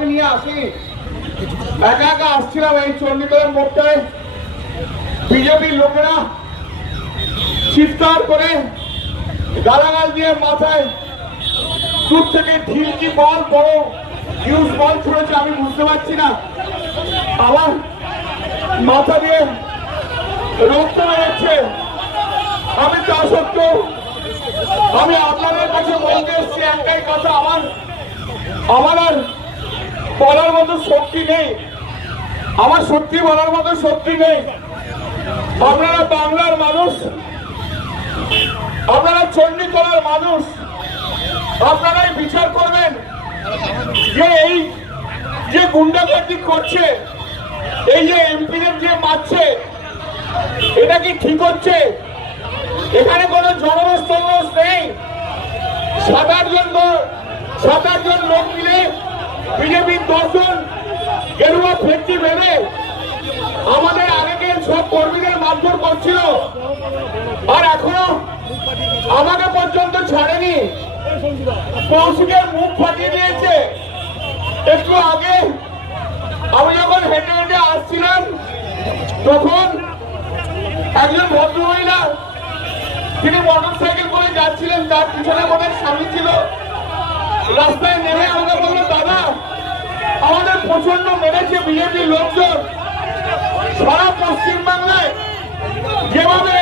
কাউকে নিয়ে আসিনি, একা একা আসছিলাম এই চণ্ডীতলার মোড়টায়। বিজেপির লোকেরা চিৎকার করে গালাগাল দিয়ে মাথায় দূর থেকে ঢিলকি বল, বড় হিউজ বল ছুড়েছে। আমি বুঝতে পারছি না, আমার মাথা দিয়ে রক্ত বেরোচ্ছে। আমি তা সত্ত্বেও আমি আপনাদের কাছে বলতে এসছি একটাই কথা, আমার আর বলার মতো শক্তি নেই, আমার সত্যি বলার মতো শক্তি নেই। আপনারা বাংলার মানুষ, আপনারা চণ্ডীতলার মানুষ, আপনারাই বিচার করবেন যে এই যে গুন্ডাগর্দি করছে, এই যে এমপিদের যে মারছে, এটা কি ঠিক হচ্ছে? এখানে কোনো জনরোষ টনরোষ নেই। 7-8 জন লোক মিলে বিজেপির 10 জন গেরুয়া ফেটকি বেঁধে আমাদের আগের সব কর্মীদের মারধর করছিল, আর এখনো আমাকে পর্যন্ত ছাড়েনি। কৌশিকের মুখ ফাটিয়ে দিয়েছে। একটু আগে আমি যখন হেঁটে হেঁটে আসছিলাম, তখন একজন ভদ্রমহিলা, তিনি মোটর সাইকেল করে যাচ্ছিলেন, তার পিছনে আমাদের স্বামী ছিল, রাস্তায় নেমে আমাকে বললো, দাদা আমাদের প্রচন্ড মেরেছে বিজেপির লোকজন। সারা পশ্চিমবাংলায় যেভাবে